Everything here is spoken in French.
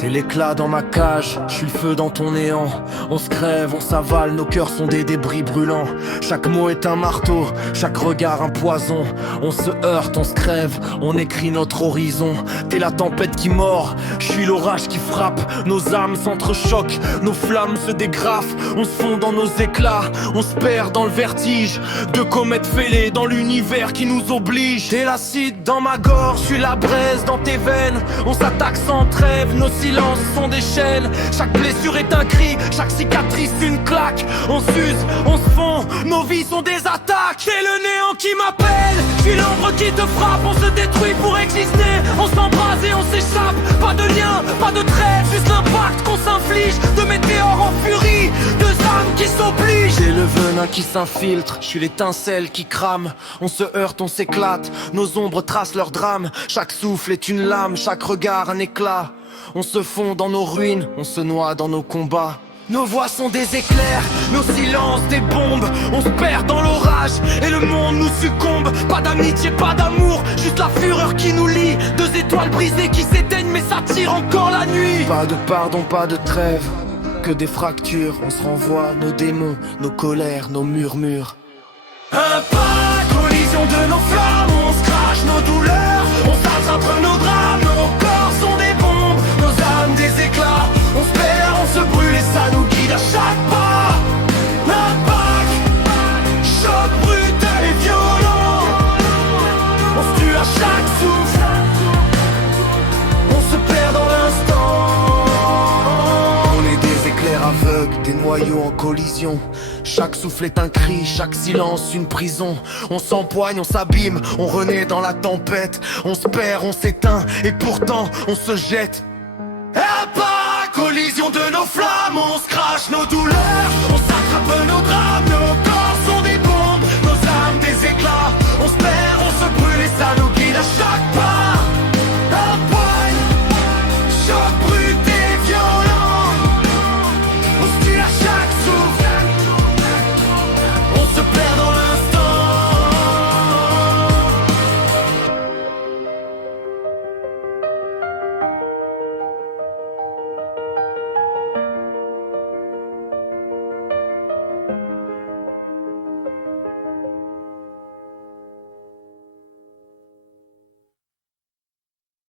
T'es l'éclat dans ma cage, je suis le feu dans ton néant. On se crève, on s'avale, nos cœurs sont des débris brûlants. Chaque mot est un marteau, chaque regard un poison. On se heurte, on se crève, on écrit notre horizon. T'es la tempête qui mord, je suis l'orage qui frappe. Nos âmes s'entrechoquent, nos flammes se dégrafent. On se fond dans nos éclats, on se perd dans le vertige de comètes fêlées dans l'univers qui nous oblige. T'es l'acide dans ma gorge, je suis la braise dans tes veines. On s'attaque sans trêve, nos silences sont des chaînes. Chaque blessure est un cri, chaque cicatrice une claque. On s'use, on se fond, nos vies sont des attaques. C'est le néant qui m'appelle, je suis l'ombre qui te frappe. On se détruit pour exister, on s'embrase et on s'échappe. Pas de lien, pas de trêve, juste l'impact qu'on s'inflige. De météores en furie, deux âmes qui s'obligent. J'ai le venin qui s'infiltre, je suis l'étincelle qui crame. On se heurte, on s'éclate, nos ombres tracent leur drame. Chaque souffle est une lame, chaque regard un éclat. On se fond dans nos ruines, on se noie dans nos combats. Nos voix sont des éclairs, nos silences des bombes. On se perd dans l'orage et le monde nous succombe. Pas d'amitié, pas d'amour, juste la fureur qui nous lie. Deux étoiles brisées qui s'éteignent mais ça tire encore la nuit. Pas de pardon, pas de trêve, que des fractures. On se renvoie nos démons, nos colères, nos murmures. Un pas, collision de nos flammes. On se crache nos douleurs, on s'attrape nos drames. Nos corps sont des bombes, nos âmes des éclats. On se perd, on se brûle et ça nous guide à chaque pas. Impact, choc brutal et violent. On se tue à chaque souffle, on se perd dans l'instant. On est des éclairs aveugles, des noyaux en collision. Chaque souffle est un cri, chaque silence une prison. On s'empoigne, on s'abîme, on renaît dans la tempête. On se perd, on s'éteint et pourtant on se jette. Impact, collision de nos flammes, on se crache nos douleurs.